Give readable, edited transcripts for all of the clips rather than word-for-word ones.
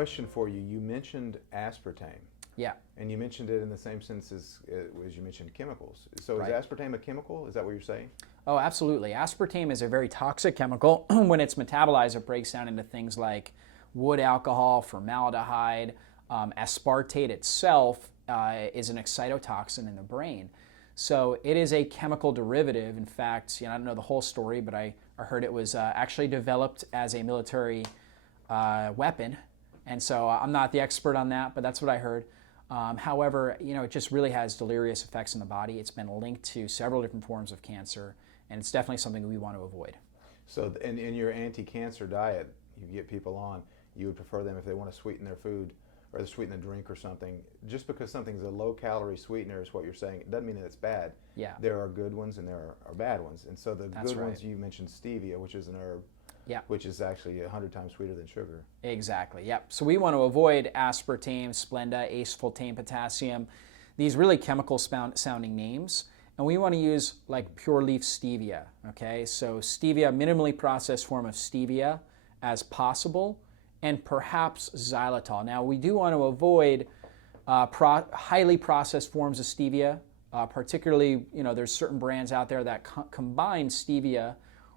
question for you. You mentioned aspartame. Yeah. And you mentioned it in the same sense as you mentioned chemicals. So Right. is aspartame a chemical? Is that what you're saying? Oh, absolutely. Aspartame is a very toxic chemical. When it's metabolized, it breaks down into things like wood alcohol, formaldehyde. Aspartate itself is an excitotoxin in the brain. So it is a chemical derivative. In fact, I don't know the whole story, but I heard it was actually developed as a military weapon. And so I'm not the expert on that, but that's what I heard. However, it just really has deleterious effects in the body. It's been linked to several different forms of cancer, and it's definitely something we want to avoid. So in your anti-cancer diet, you get people on, you would prefer them if they want to sweeten their food or sweeten a drink or something. Just because something's a low-calorie sweetener is what you're saying, it doesn't mean that it's bad. Yeah. There are good ones and there are bad ones. And so the That's good right. ones, you mentioned stevia, which is an herb, Yeah. which is actually 100 times sweeter than sugar. Exactly, yep. So we want to avoid aspartame, Splenda, ace-fulltane potassium, these really chemical sounding names. And we want to use like pure leaf stevia, okay? So stevia, minimally processed form of stevia as possible, and perhaps xylitol. Now we do want to avoid highly processed forms of stevia, particularly, there's certain brands out there that combine stevia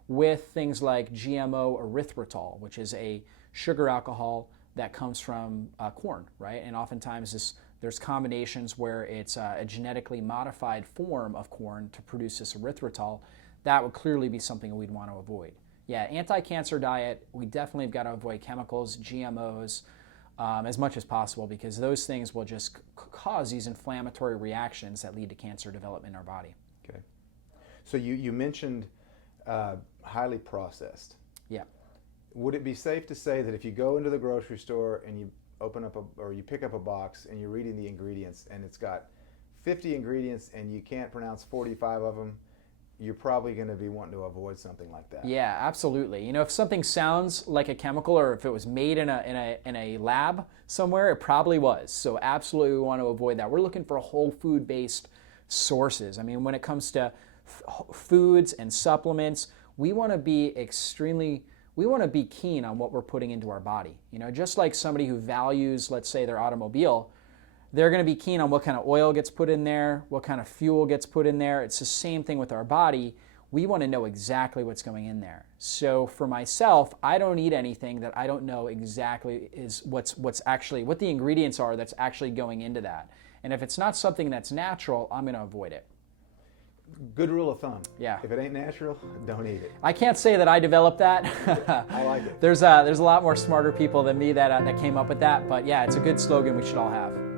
with things like GMO erythritol, which is a sugar alcohol that comes from corn, right? And oftentimes there's combinations where it's a genetically modified form of corn to produce this erythritol. That would clearly be something we'd want to avoid. Yeah, anti-cancer diet, we definitely have got to avoid chemicals, GMOs, as much as possible, because those things will just cause these inflammatory reactions that lead to cancer development in our body. Okay. So you mentioned highly processed. Yeah. Would it be safe to say that if you go into the grocery store and you open up or you pick up a box and you're reading the ingredients and it's got 50 ingredients and you can't pronounce 45 of them, you're probably going to be wanting to avoid something like that? Yeah, absolutely. If something sounds like a chemical, or if it was made in a lab somewhere, it probably was. So absolutely we want to avoid that. We're looking for whole food based sources. When it comes to foods and supplements, we want to be keen on what we're putting into our body. Just like somebody who values, let's say, their automobile, they're going to be keen on what kind of oil gets put in there, what kind of fuel gets put in there. It's the same thing with our body. We want to know exactly what's going in there. So for myself, I don't eat anything that I don't know exactly is what the ingredients are that's actually going into that. And if it's not something that's natural, I'm going to avoid it. Good rule of thumb. Yeah. If it ain't natural, don't eat it. I can't say that I developed that. I like it. There's a lot more smarter people than me that came up with that. But yeah, it's a good slogan we should all have.